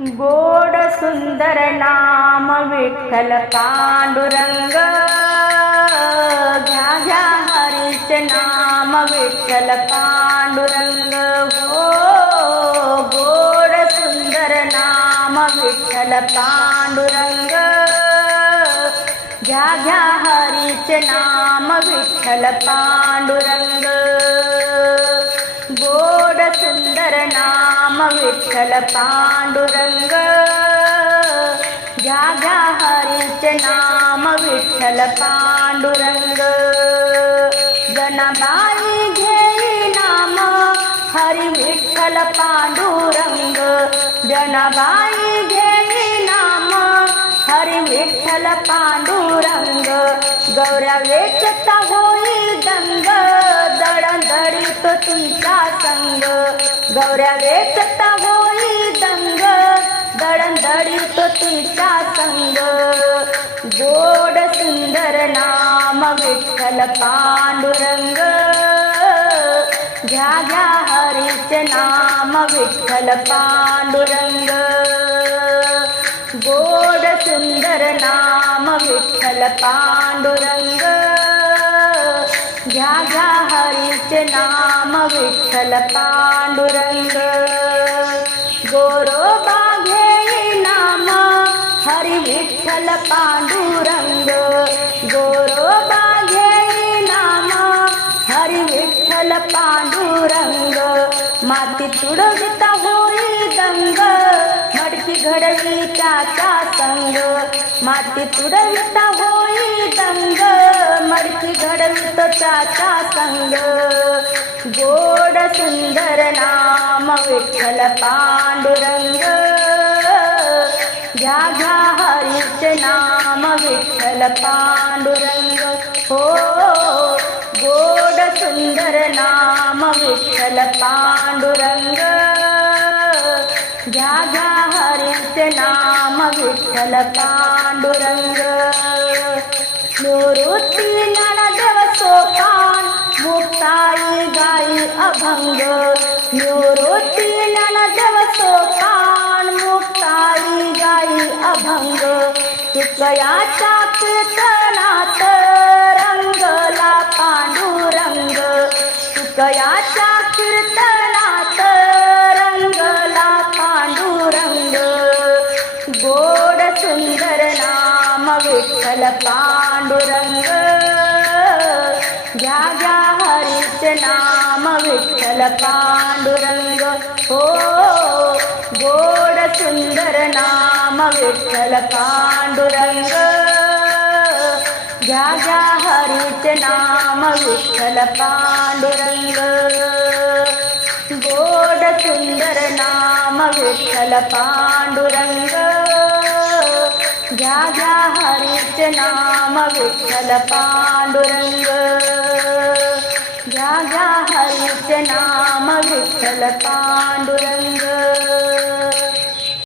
गोड सुंदर नाम विठ्ठल पांडुरंग. घ्या घ्या हरीच नाम विठ्ठल पांडुरंग. हो गोड सुंदर नाम विठ्ठल पांडुरंग. घ्या घ्या हरीच नाम विठ्ठल पांडुरंग. गोड सुंदर नाम विठ्ठल पांडुरंग. घ्या घ्या हरीचे नाम विठ्ठल पांडुरंग. गणबाई घेई नाम हरी विठ्ठल पांडुरंग. गणबाई घेई नाम हरी विठ्ठल पांडुरंग. गौरवेच होई दंग. दडण तुमचा संग. गौऱ्या वेचता होई दंग. दडण तो तुमचा संग. गोड सुंदर नाम विठ्ठल पांडुरंग. घ्या घ्या हरीच नाम विठ्ठल पांडुरंग. गोड सुंदर नाम विठ्ठल पांडुरंग. घ्या घ्या नाम विठ्ठल पांडुरंग। गोरोबा घेई नाम हरी विठ्ठल पांडुरंग। गोरोबा घेई नाम हरी विठ्ठल पांडुरंग। माती तुडविता होई दंग मडकी घडली त्याचा संग। माती तुडविता होई दंग मडकी घडवितो त्याचा संग। सुंदर नाम विठ्ठल पांडुरंग. घ्या घ्या हरीच नाम विठ्ठल पांडुरंग. हो गोड सुंदर नाम विठ्ठल पांडुरंग. घ्या घ्या हरीच नाम विठ्ठल पांडुरंग. निवृत्ती ज्ञानदेव सोपान मुक्ताई अभंग. निवृत्ती ज्ञानदेव कान मुक्ताई गाई अभंग. तुकयाच्या कीर्तनात रंगला पांडुरंग. तुकयाच्या कीर्तनात रंगला पांडुरंग. गोड सुंदर नाम विठ्ठल पांडुरंग. कृष्णल पाण्डुरैगो गोड सुन्दर नाम कृष्णलपाण्डुर ध्या हरित नाम कृष्णलपाण्डुर गोड सुन्दर नाम कृष्णलपाण्डुर ध्या हरित नाम कृष्णलपाण्डुर घ्या घ्या हरीच नाम विठ्ठल पांडुरंग।